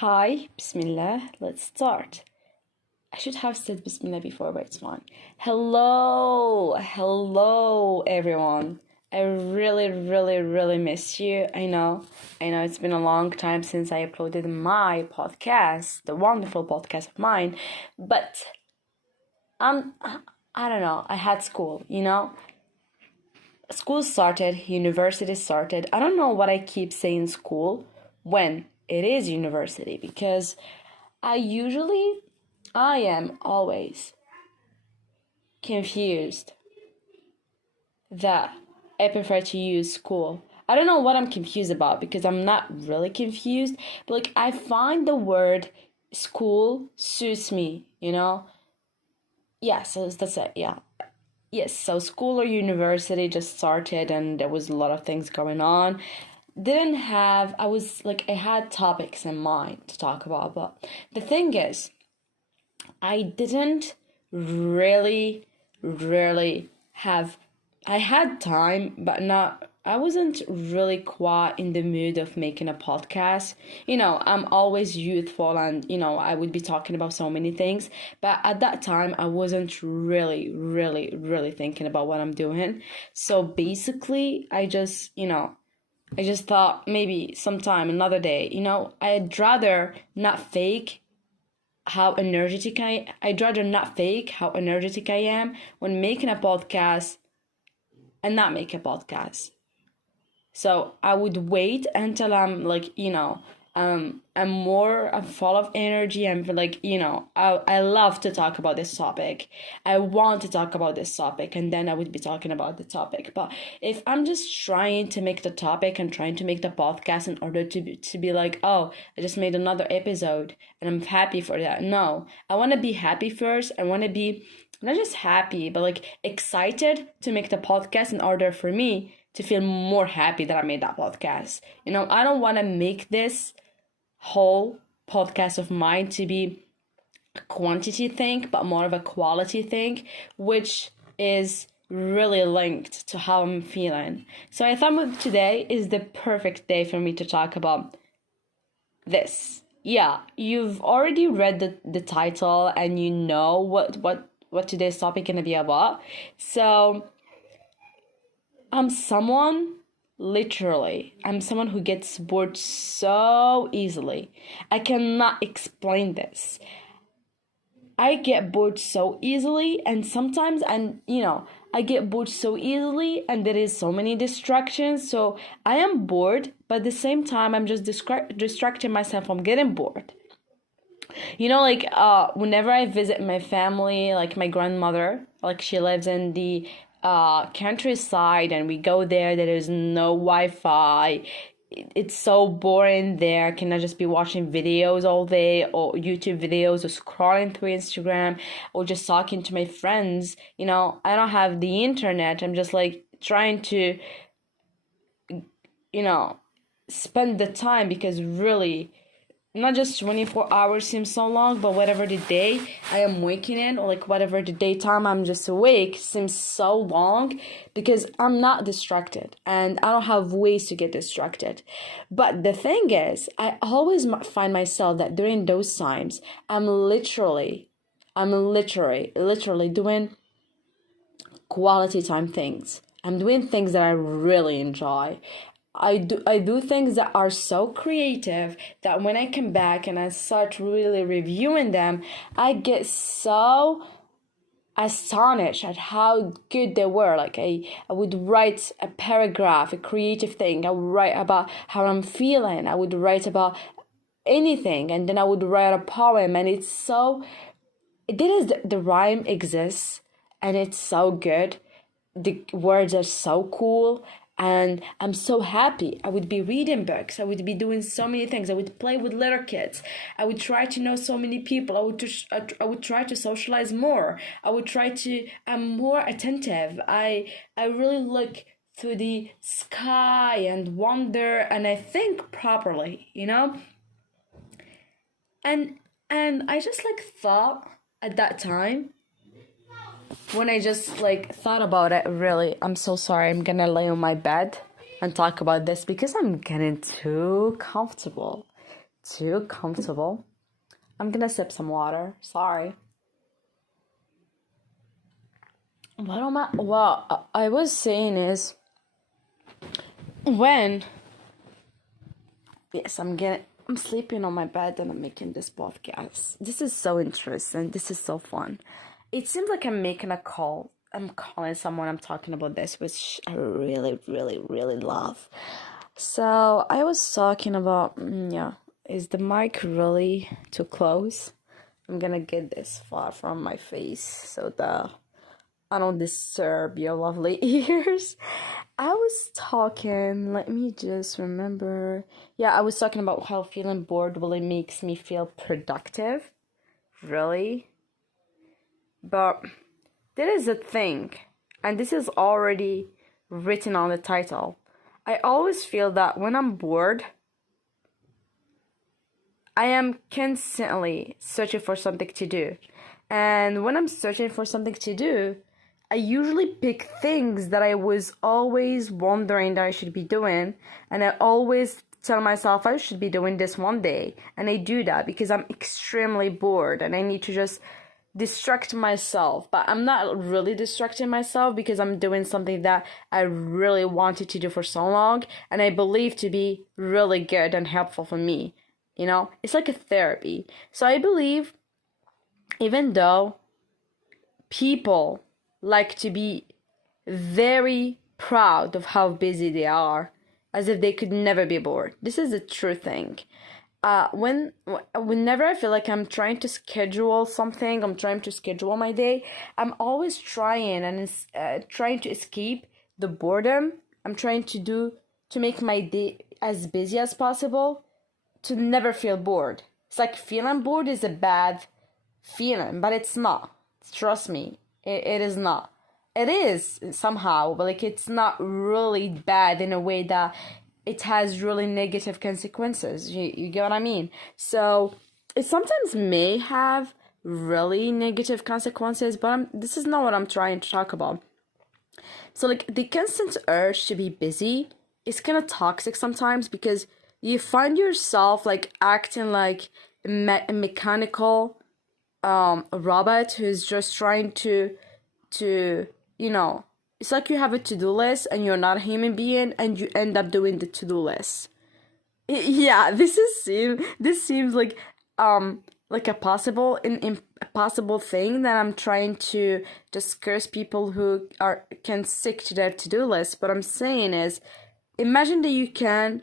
Hi, Bismillah, let's start. I should have said Bismillah before, but it's fine. Hello, everyone. I really miss you. I know it's been a long time since I uploaded my podcast, the wonderful podcast of mine, but I don't know, I had school. School started, university started. I don't know what I keep saying school when it is university because I am always confused that I prefer to use school. I don't know what I'm confused about because I'm not really confused, but I find the word school suits me. Yeah, so that's it. Yeah. Yes, so school or university just started and there was a lot of things going on. I had topics in mind to talk about, but the thing is, I didn't really have. I had time, but I wasn't really quite in the mood of making a podcast. I'm always youthful and I would be talking about so many things. But at that time, I wasn't really thinking about what I'm doing. So basically, I just thought maybe sometime, another day, I'd rather not fake how energetic I'd rather not fake how energetic I am when making a podcast and not make a podcast. So I would wait until I'm full of energy. I love to talk about this topic. I want to talk about this topic, and then I would be talking about the topic. But if I'm just trying to make the topic and trying to make the podcast in order to be like, oh, I just made another episode and I'm happy for that. No, I want to be happy first. I want to be not just happy, but excited to make the podcast in order for me to feel more happy that I made that podcast. I don't want to make this whole podcast of mine to be a quantity thing, but more of a quality thing, which is really linked to how I'm feeling. So I thought today is the perfect day for me to talk about this. Yeah, you've already read the title and you know what today's topic gonna be about. So I'm someone who gets bored so easily. I cannot explain this. I get bored so easily, and sometimes I get bored so easily and there is so many distractions. So I am bored, but at the same time I'm just distracting myself from getting bored. Whenever I visit my family, like my grandmother, she lives in the countryside, and we go there is no Wi-Fi. It's so boring there. Can I just be watching videos all day, or YouTube videos, or scrolling through Instagram, or just talking to my friends? I don't have the internet. I'm just trying to spend the time, because really not just 24 hours seems so long, but whatever the day I am waking in, or whatever the daytime I'm just awake, seems so long because I'm not distracted and I don't have ways to get distracted. But the thing is, I always find myself that during those times, I'm literally doing quality time things. I'm doing things that I really enjoy. I do things that are so creative that when I come back and I start really reviewing them, I get so astonished at how good they were. I would write a paragraph, a creative thing. I would write about how I'm feeling. I would write about anything, and then I would write a poem, and the rhyme exists, and it's so good. The words are so cool, and I'm so happy. I would be reading books. I would be doing so many things. I would play with little kids. I would try to know so many people. I would try to socialize more. I'm more attentive. I really look through the sky and wonder, and I think properly. And I just thought at that time, when I just thought about it, really, I'm so sorry. I'm gonna lay on my bed and talk about this because I'm getting too comfortable. too comfortable. I'm gonna sip some water. Sorry. What I was saying is, when yes, I'm sleeping on my bed and I'm making this podcast. This is so interesting. This is so fun. It seems like I'm making a call. I'm calling someone. I'm talking about this, which I really, really, really love. So I was talking about, yeah, is the mic really too close? I'm gonna get this far from my face so that I don't disturb your lovely ears. I was talking, let me just remember. Yeah, I was talking about how feeling bored really makes me feel productive. Really? But there is a thing, and this is already written on the title. I always feel that when I'm bored, I am constantly searching for something to do. And when I'm searching for something to do, I usually pick things that I was always wondering that I should be doing, and I always tell myself I should be doing this one day, and I do that because I'm extremely bored and I need to just distract myself. But I'm not really distracting myself because I'm doing something that I really wanted to do for so long and I believe to be really good and helpful for me. You know, it's like a therapy. So I believe even though people like to be very proud of how busy they are, as if they could never be bored. This is a true thing. Whenever I feel like I'm trying to schedule something, I'm trying to schedule my day, I'm always trying to escape the boredom. I'm trying to make my day as busy as possible to never feel bored. It's like feeling bored is a bad feeling, but it's not. Trust me, it is not. It is somehow, but like it's not really bad in a way that it has really negative consequences. You get what I mean? So it sometimes may have really negative consequences, but this is not what I'm trying to talk about. So like the constant urge to be busy is kind of toxic sometimes because you find yourself like acting like a mechanical robot who's just trying to it's like you have a to-do list and you're not a human being and you end up doing the to-do list. Yeah, this seems like a possible impossible thing that I'm trying to just curse people who can stick to their to-do list. What I'm saying is, imagine that you can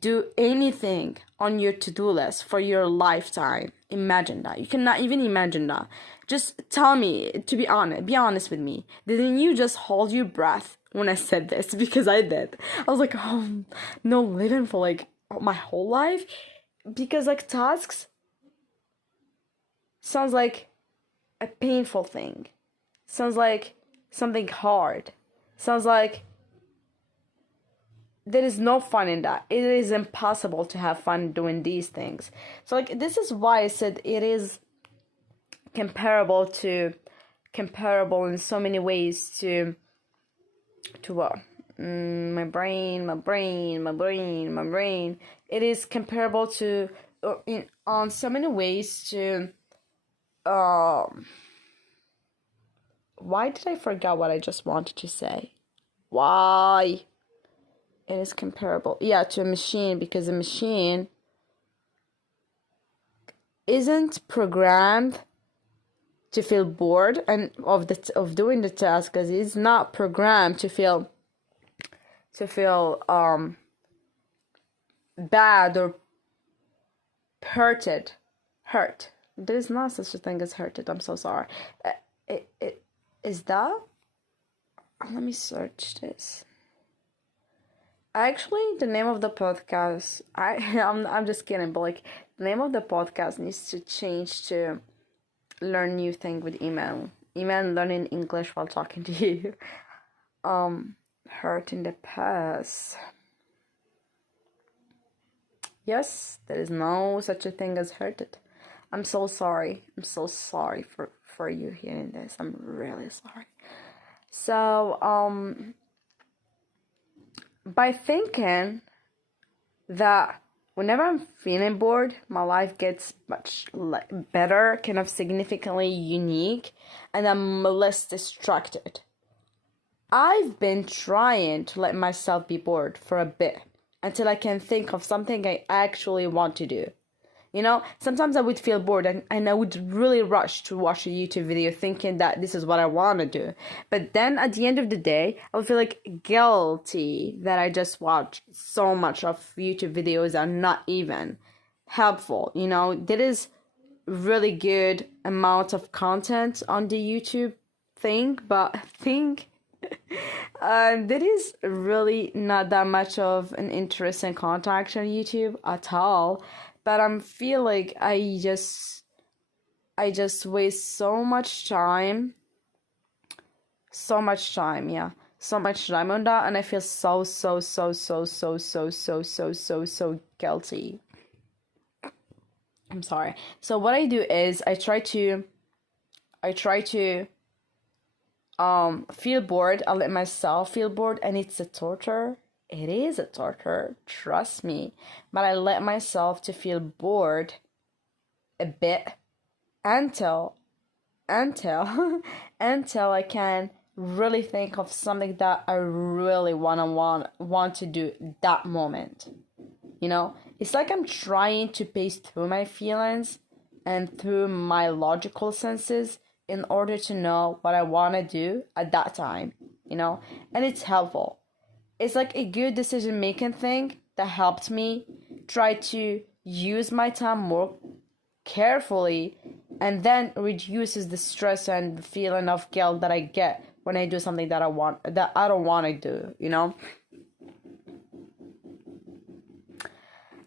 do anything on your to-do list for your lifetime. Imagine that. You cannot even imagine that. Just tell me, to be honest with me. Didn't you just hold your breath when I said this? Because I did. I was like, oh, no, living for like my whole life? Because like tasks sounds like a painful thing. Sounds like something hard. Sounds like there is no fun in that. It is impossible to have fun doing these things. So like this is why I said it is comparable in so many ways to what? My brain. It is comparable to on so many ways to why did I forget what I just wanted to say? Why? It is comparable, yeah, to a machine, because a machine isn't programmed to feel bored and of doing the task, because it's not programmed to feel bad or hurt. There is not such a thing as hurted. I'm so sorry. It is that. Let me search this. Actually, the name of the podcast, I'm just kidding, but like the name of the podcast needs to change to Learn New Thing with Imane. Imane learning English while talking to you. Hurt in the past. Yes, there is no such a thing as hurted. I'm so sorry. I'm so sorry for you hearing this. I'm really sorry. So, by thinking that whenever I'm feeling bored, my life gets much better, kind of significantly unique, and I'm less distracted. I've been trying to let myself be bored for a bit until I can think of something I actually want to do. You know, sometimes I would feel bored and I would really rush to watch a YouTube video thinking that this is what I want to do. But then at the end of the day, I would feel like guilty that I just watched so much of YouTube videos that are not even helpful. You know, there is really good amount of content on the YouTube thing, but I think there is really not that much of an interesting content on YouTube at all. But I feel like I just waste so much time, yeah, so much time on that, and I feel so guilty. I'm sorry. So what I do is I try to feel bored. I let myself feel bored, and it's a torture. It is a torture, trust me, but I let myself to feel bored a bit until I can really think of something that I really want to do that moment. You know, it's like I'm trying to pace through my feelings and through my logical senses in order to know what I want to do at that time, you know, and it's helpful. It's like a good decision-making thing that helped me try to use my time more carefully, and then reduces the stress and feeling of guilt that I get when I do something that I don't want to do, you know?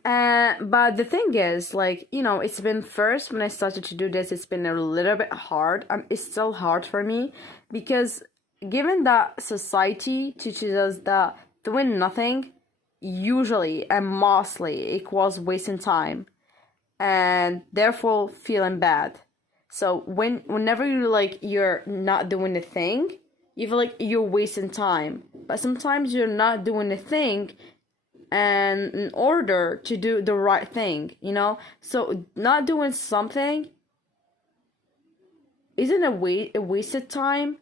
But the thing is, like, you know, it's been first when I started to do this, it's been a little bit hard. It's still hard for me because given that society teaches us that doing nothing usually and mostly equals wasting time and therefore feeling bad. So whenever you're not doing a thing, you feel like you're wasting time. But sometimes you're not doing a thing and in order to do the right thing, you know? So not doing something isn't a wasted time,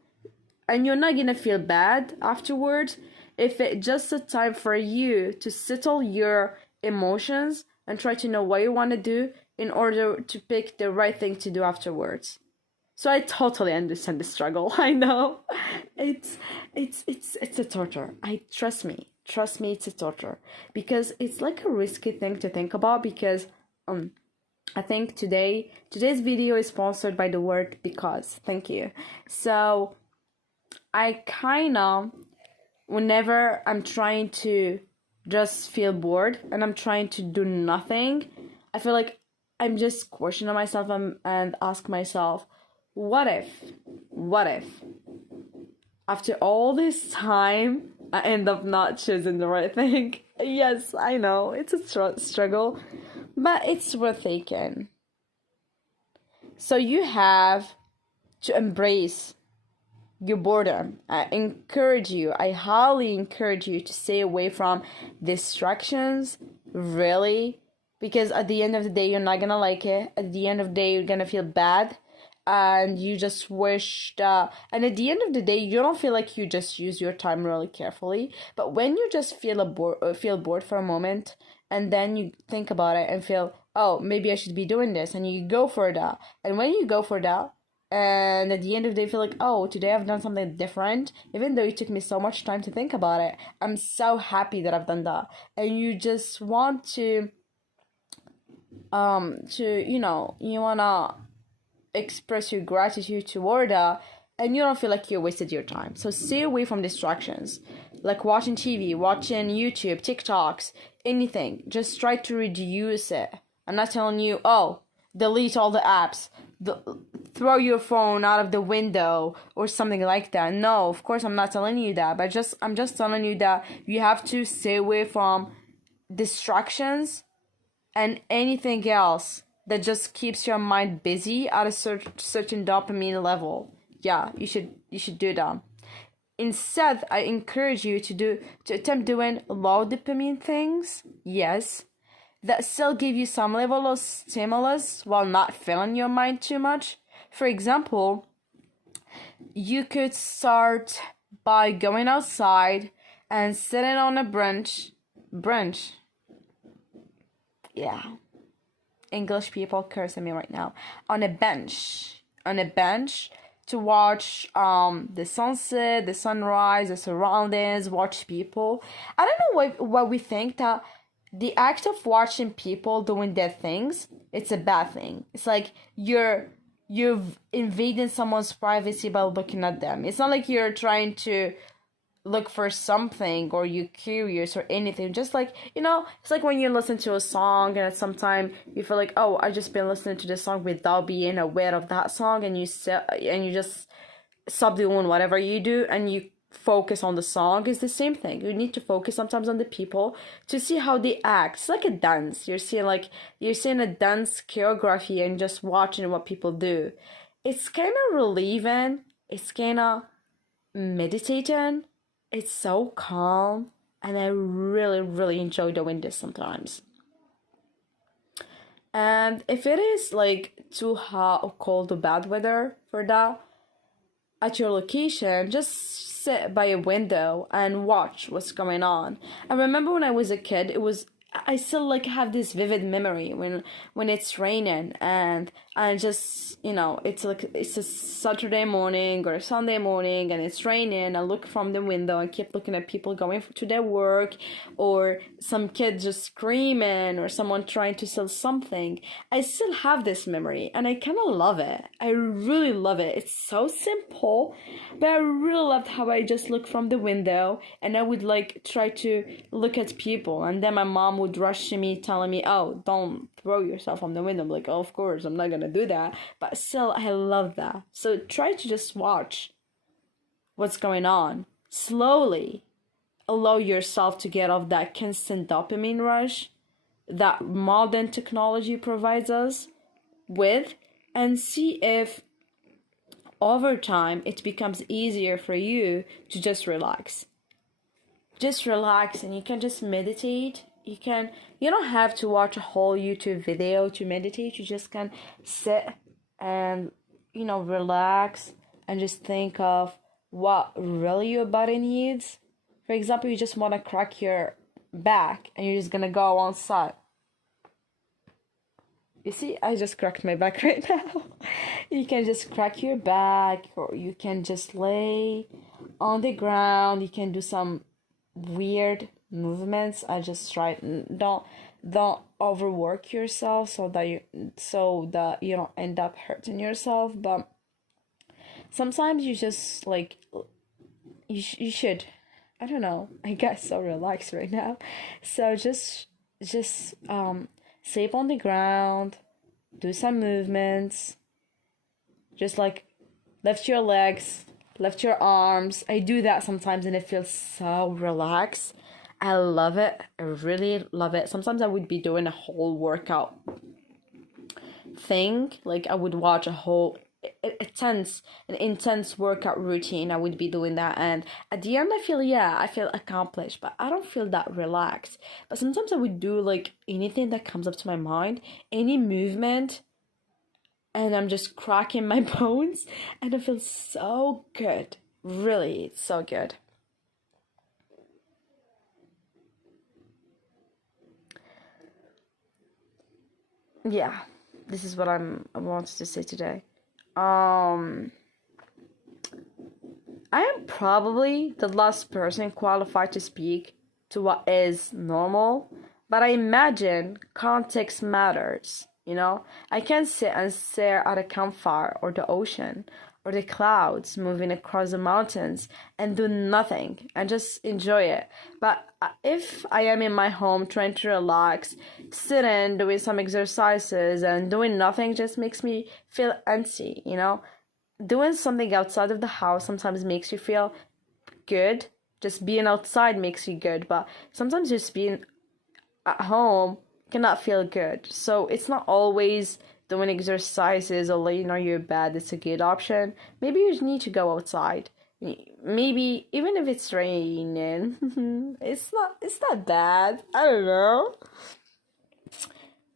and you're not gonna feel bad afterwards if it's just a time for you to settle your emotions and try to know what you want to do in order to pick the right thing to do afterwards. So I totally understand the struggle. I know it's a torture. Trust me, it's a torture because it's like a risky thing to think about because I think today's video is sponsored by the word because. Thank you. So I kind of, whenever I'm trying to just feel bored and I'm trying to do nothing, I feel like I'm just questioning myself and ask myself, what if after all this time I end up not choosing the right thing? Yes, I know it's a struggle, but it's worth taking. So you have to embrace your boredom. I highly encourage you to stay away from distractions, really, because at the end of the day, you're not gonna like it. At the end of the day, you're gonna feel bad, and you just wish that, and at the end of the day, you don't feel like you just use your time really carefully, but when you just feel bored for a moment, and then you think about it and feel, oh, maybe I should be doing this, and you go for that, and when you go for that, and at the end of the day feel like, oh, today I've done something different, even though it took me so much time to think about it, I'm so happy that I've done that, and you just want to you know, you wanna express your gratitude toward that, and you don't feel like you wasted your time. So stay away from distractions like watching TV, watching YouTube, TikToks, anything. Just try to reduce it. I'm not telling you, oh, delete all the apps, throw your phone out of the window or something like that. No, of course I'm not telling you that, but I'm just telling you that you have to stay away from distractions and anything else that just keeps your mind busy at a certain dopamine level. Yeah, you should do that. Instead, I encourage you to attempt doing low dopamine things. Yes, that still give you some level of stimulus while not filling your mind too much. For example, you could start by going outside and sitting on a brunch. Yeah. English people cursing me right now. On a bench to watch the sunset, the sunrise, the surroundings, watch people. I don't know why we think that the act of watching people doing their things, it's a bad thing. It's like you've invaded someone's privacy by looking at them. It's not like you're trying to look for something or you're curious or anything. Just like, it's like when you listen to a song and at some time you feel like, oh, I just been listening to this song without being aware of that song, and you just stop doing whatever you do and you focus on the song. It's the same thing. You need to focus sometimes on the people to see how they act. It's like a dance. You're seeing a dance choreography and just watching what people do. It's kind of relieving. It's kind of meditating. It's so calm, and I really, really enjoy doing this sometimes. And if it is like too hot or cold or bad weather for that at your location, just sit by a window and watch what's going on. I remember when I was a kid, I still like have this vivid memory when it's raining and just, it's a Saturday morning or a Sunday morning and it's raining. I look from the window and keep looking at people going to their work, or some kid just screaming, or someone trying to sell something. I still have this memory and I kind of love it. I really love it. It's so simple, but I really loved how I just look from the window and I would like try to look at people, and then my mom would rush to me telling me, oh, don't throw yourself from the window. I'm like, oh, of course, I'm not gonna do that. But still, I love that. So try to just watch what's going on. Slowly allow yourself to get off that constant dopamine rush that modern technology provides us with, and see if over time it becomes easier for you to just relax. Just relax, and you can just meditate. You don't have to watch a whole YouTube video to meditate. You just can sit and, relax and just think of what really your body needs. For example, you just want to crack your back and you're just going to go on side. You see, I just cracked my back right now. You can just crack your back, or you can just lay on the ground. You can do some weird movements. I just try, don't overwork yourself so that you don't end up hurting yourself. But sometimes you just like you should, I don't know, I get so relaxed right now. So just sleep on the ground, do some movements, just like lift your legs, lift your arms. I do that sometimes and it feels so relaxed. I love it. I really love it. Sometimes I would be doing a whole workout thing. Like I would watch an intense workout routine. I would be doing that, and at the end I feel accomplished, but I don't feel that relaxed. But sometimes I would do like anything that comes up to my mind, any movement, and I'm just cracking my bones, and it feels so good. Really, it's so good. Yeah, this is what I wanted to say today. I am probably the last person qualified to speak to what is normal, but I imagine context matters, I can sit and stare at a campfire or the ocean or the clouds moving across the mountains and do nothing and just enjoy it. But if I am in my home trying to relax, sitting, doing some exercises and doing nothing just makes me feel empty, Doing something outside of the house sometimes makes you feel good. Just being outside makes you good, but sometimes just being at home cannot feel good. So it's not always doing exercises or laying on your bed is a good option. Maybe you need to go outside. Maybe even if it's raining, it's not bad. I don't know.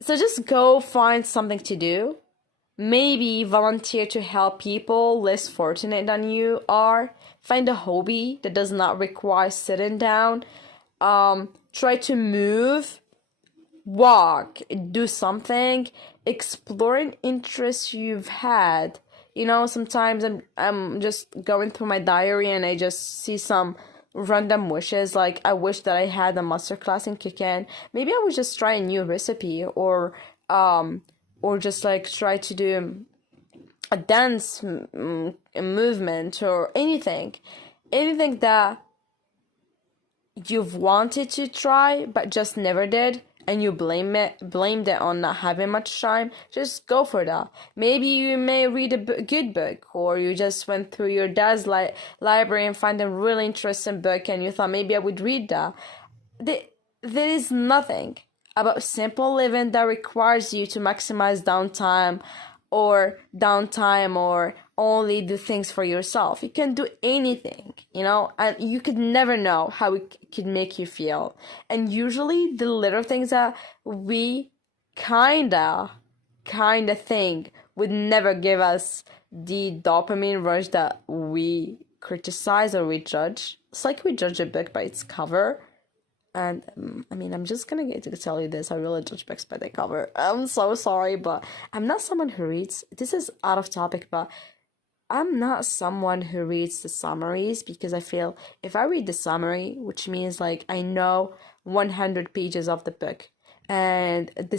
So just go find something to do. Maybe volunteer to help people less fortunate than you are. Find a hobby that does not require sitting down. Try to move, walk, do something, exploring interests you've had. Sometimes I'm just going through my diary and I just see some random wishes, like I wish that I had a masterclass in cooking. Maybe I would just try a new recipe, or just like try to do a dance movement, or anything that you've wanted to try but just never did, and you blamed it on not having much time. Just go for that. Maybe you may read a good book, or you just went through your dad's library and find a really interesting book and you thought maybe I would read that. There is nothing about simple living that requires you to maximize downtime or only do things for yourself. You can do anything, and you could never know how it could make you feel. And usually the little things that we kinda think would never give us the dopamine rush that we criticize or we judge. It's like we judge a book by its cover. And I'm just gonna get to tell you this. I really judge books by the cover. I'm so sorry, but I'm not someone who reads. This is out of topic, but I'm not someone who reads the summaries, because I feel if I read the summary, which means like I know 100 pages of the book, and the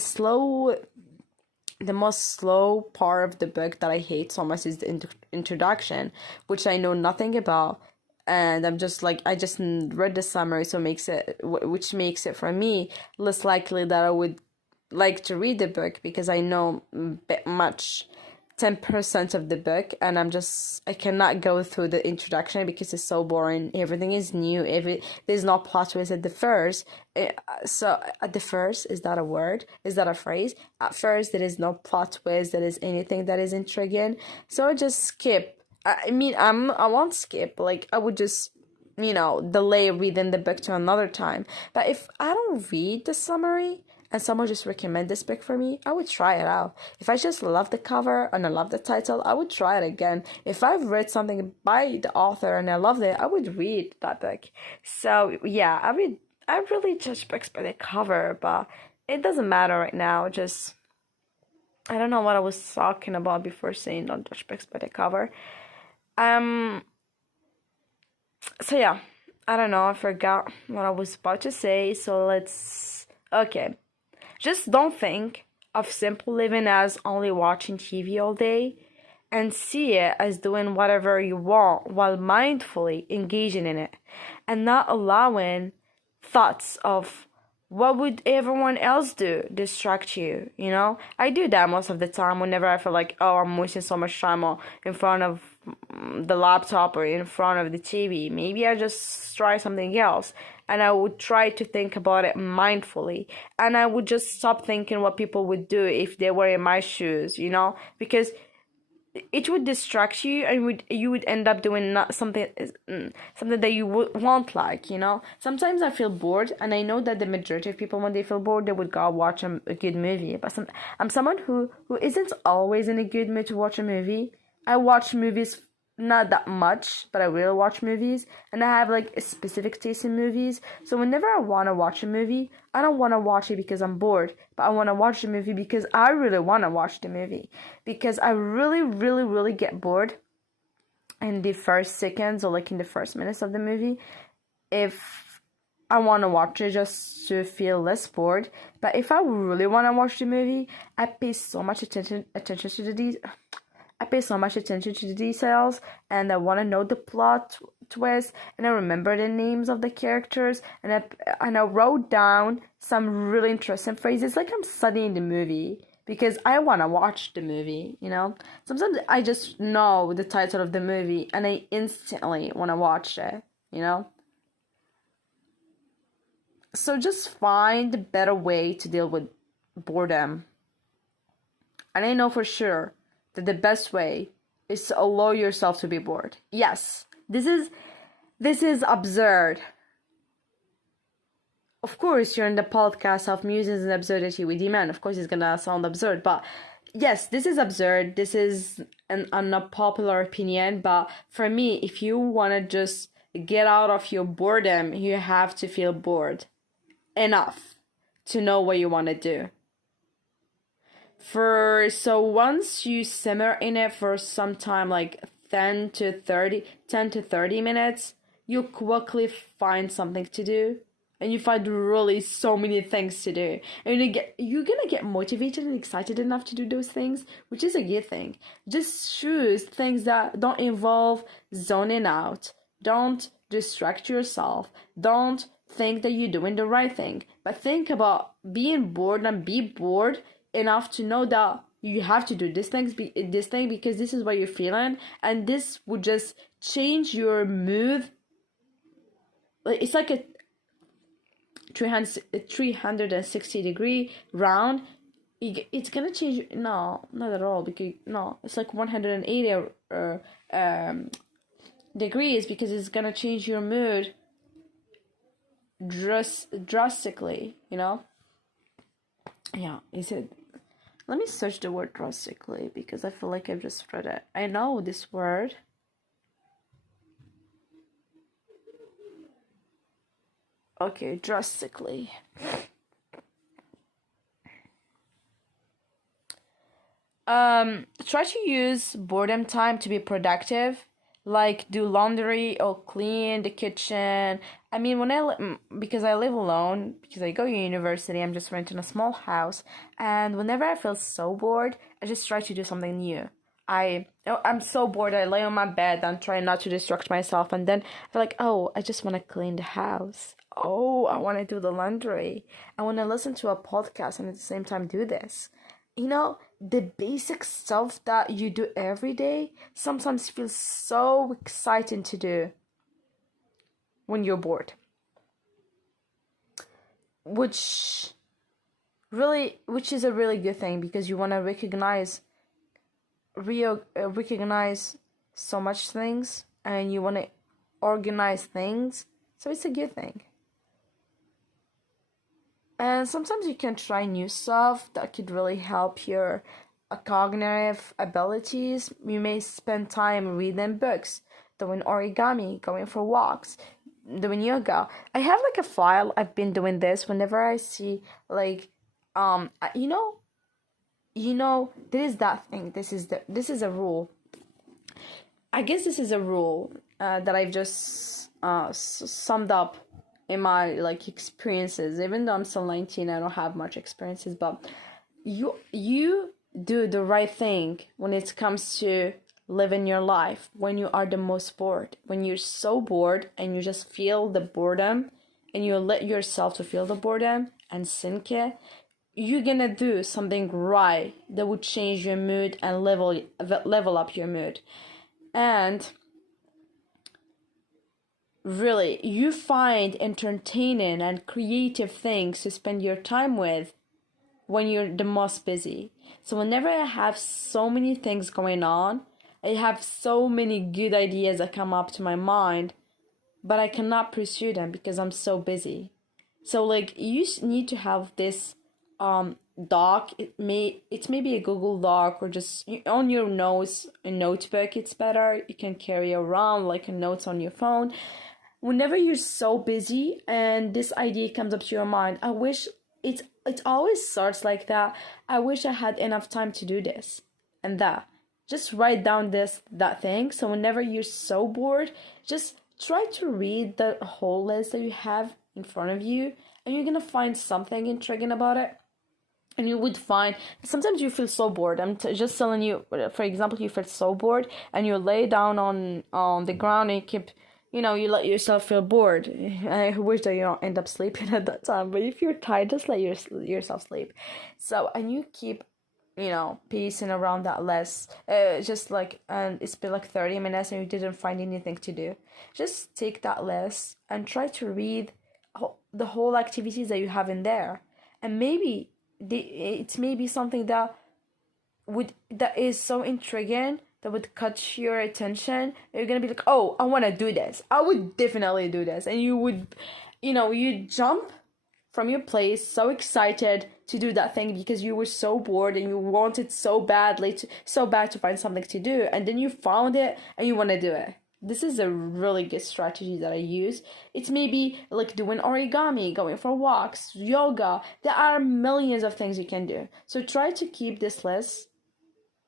most slow part of the book that I hate so much is the introduction, which I know nothing about. And I'm just like, I just read the summary, so which makes it for me less likely that I would like to read the book, because I know much 10% of the book, and I cannot go through the introduction because it's so boring. Everything is new. There's no plot twist at the first. So at the first, is that a word? Is that a phrase? At first, there is no plot twist. There is anything that is intriguing. So I just skip. I won't skip. Like, I would just, delay reading the book to another time. But if I don't read the summary and someone just recommend this book for me, I would try it out. If I just love the cover and I love the title, I would try it again. If I've read something by the author and I loved it, I would read that book. So yeah, I really judge books by the cover, but it doesn't matter right now. Just, I don't know what I was talking about before saying don't judge books by the cover. So yeah, I don't know, I forgot what I was about to say, so okay. Just don't think of simple living as only watching TV all day, and see it as doing whatever you want while mindfully engaging in it, and not allowing thoughts of what would everyone else do distract you. I do that most of the time whenever I feel like, oh, I'm wasting so much time in front of the laptop or in front of the TV. Maybe I just try something else, and I would try to think about it mindfully, and I would just stop thinking what people would do if they were in my shoes, because it would distract you, and you would end up doing not something that you won't like. Sometimes I feel bored, and I know that the majority of people, when they feel bored, they would go watch a good movie. But I'm someone who isn't always in a good mood to watch a movie. I watch movies not that much, but I will watch movies, and I have like a specific taste in movies. So whenever I want to watch a movie, I don't want to watch it because I'm bored, but I want to watch the movie because I really want to watch the movie, because I really, really, really get bored in the first seconds or like in the first minutes of the movie. If I want to watch it just to feel less bored, but if I really want to watch the movie, I pay so much attention to the details. I pay so much attention to the details, and I want to know the plot twist, and I remember the names of the characters, and I wrote down some really interesting phrases, like I'm studying the movie, because I want to watch the movie, Sometimes I just know the title of the movie, and I instantly want to watch it, So just find a better way to deal with boredom. And I know for sure that the best way is to allow yourself to be bored. Yes, this is absurd. of course, you're in the podcast of Musings and Absurdity with Imane. Of course, it's gonna sound absurd, but yes, this is absurd. This is an unpopular opinion, but for me, if you wanna just get out of your boredom, you have to feel bored enough to know what you wanna do. So once you simmer in it for some time, like 10 to 30 minutes, you quickly find something to do, and you find really so many things to do, and you're gonna get motivated and excited enough to do those things, which is a good thing. Just choose things that don't involve zoning out. Don't distract yourself. Don't think that you're doing the right thing, but think about being bored, and be bored enough to know that you have to do this thing because this is what you're feeling, and this would just change your mood. It's like a 360-degree round. It's gonna change. No, not at all, because no, it's like 180 degrees, because it's gonna change your mood drastically, yeah. Is it? Let me search the word drastically, because I feel like I've just read it. I know this word. Okay, drastically. Try to use boredom time to be productive, like do laundry or clean the kitchen. I mean, because I live alone, because I go to university, I'm just renting a small house, and whenever I feel so bored, I just try to do something new. I'm so bored, I lay on my bed and try not to distract myself, and then I feel like, oh, I just want to clean the house. Oh, I want to do the laundry. I want to listen to a podcast and at the same time do this. The basic stuff that you do every day sometimes feels so exciting to do when you're bored. Which is a really good thing, because you want to recognize so much things, and you want to organize things, so it's a good thing. And sometimes you can try new stuff that could really help your cognitive abilities. You may spend time reading books, doing origami, going for walks, doing yoga. I have like a file. I've been doing this whenever I see like there is that thing. This is a rule. I guess this is a rule that I've just summed up in my like experiences. Even though I'm still 19, I don't have much experiences, but you do the right thing when it comes to living your life when you are the most bored. When you're so bored and you just feel the boredom, and you let yourself to feel the boredom and sink it, you're gonna do something right that would change your mood and level up your mood. And really, you find entertaining and creative things to spend your time with when you're the most busy. So whenever I have so many things going on, I have so many good ideas that come up to my mind, but I cannot pursue them because I'm so busy. So like, you need to have this doc. It's maybe a Google Doc, or just on your notes, a notebook. It's better. You can carry around like a notes on your phone. Whenever you're so busy and this idea comes up to your mind, I wish it always starts like that. I wish I had enough time to do this and that. Just write down that thing. So whenever you're so bored, just try to read the whole list that you have in front of you, and you're gonna find something intriguing about it. And you would find, sometimes you feel so bored. I'm just telling you, for example, you feel so bored and you lay down on the ground and you keep, you let yourself feel bored. I wish that you don't end up sleeping at that time, but if you're tired, just let yourself sleep. So, and you keep, pacing around that list, just like, and it's been like 30 minutes and you didn't find anything to do. Just take that list and try to read the whole activities that you have in there, and maybe it's maybe something that is so intriguing that would catch your attention. You're gonna be like, oh, I want to do this. I would definitely do this. And you would, you jump from your place, so excited to do that thing because you were so bored and you wanted so badly so bad to find something to do, and then you found it and you want to do it. This is a really good strategy that I use. It's maybe like doing origami, going for walks, yoga. There are millions of things you can do. So try to keep this list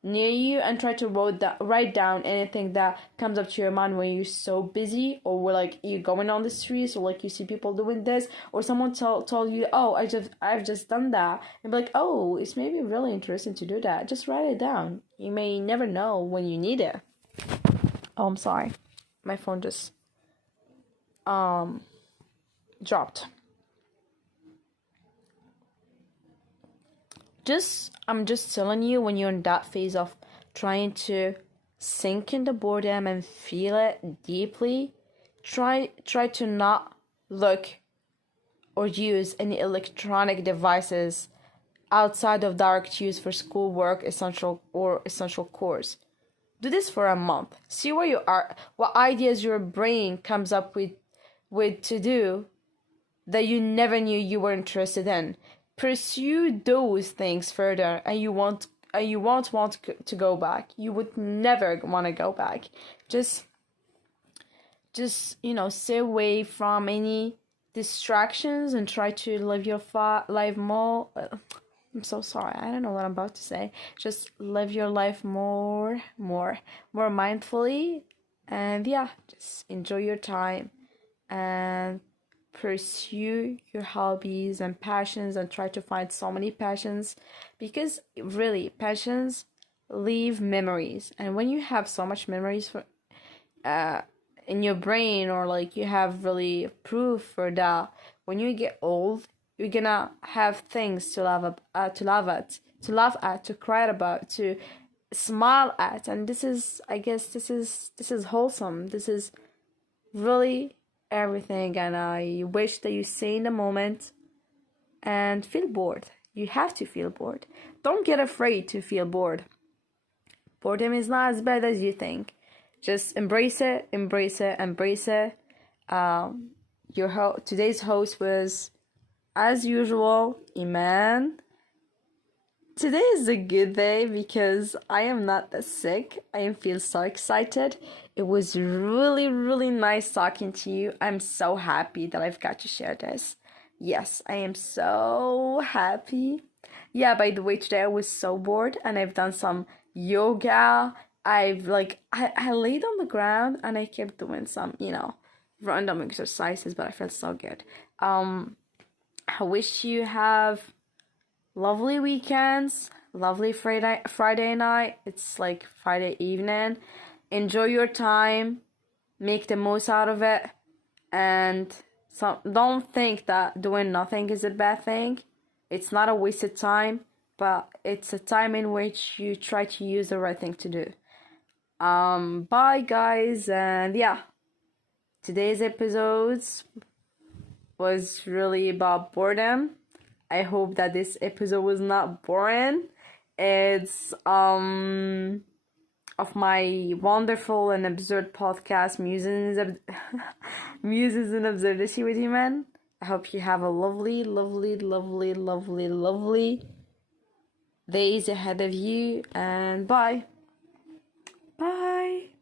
near you and try to write down anything that comes up to your mind when you're so busy, or where like you're going on the streets, or like you see people doing this, or someone told you, oh, I've just done that, and be like, oh, it's maybe really interesting to do that. Just write it down. You may never know when you need it. Oh, I'm sorry, my phone just dropped. I'm just telling you, when you're in that phase of trying to sink into boredom and feel it deeply, try to not look or use any electronic devices outside of direct use for schoolwork, essential course. Do this for a month. See where you are, what ideas your brain comes up with to do that you never knew you were interested in. Pursue those things further, and you won't want to go back. You would never want to go back. Just stay away from any distractions and try to live your life more. I'm so sorry, I don't know what I'm about to say. Just live your life more mindfully, and just enjoy your time and pursue your hobbies and passions, and try to find so many passions, because really passions leave memories, and when you have so much memories for in your brain, or like you have really proof for that, when you get old you're gonna have things to laugh at, to cry about, to smile at, and this is wholesome. This is really everything, and I wish that you stay in the moment and feel bored. You have to feel bored. Don't get afraid to feel bored. Boredom is not as bad as you think. Just embrace it. Today's host was, as usual, Imane. Today is a good day because I am not that sick. I feel so excited. It was really, really nice talking to you. I'm so happy that I've got to share this. Yes, I am so happy. Yeah, by the way, today I was so bored and I've done some yoga. I laid on the ground and I kept doing some, random exercises, but I felt so good. I wish you have lovely weekends, lovely Friday night. It's like Friday evening. Enjoy your time, make the most out of it, and don't think that doing nothing is a bad thing. It's not a wasted time, but it's a time in which you try to use the right thing to do. Bye guys, and today's episodes was really about boredom. I hope that this episode was not boring. It's of my wonderful and absurd podcast, Musings and Absurdity with Imane. I hope you have a lovely, lovely, lovely, lovely, lovely days ahead of you, and bye. Bye.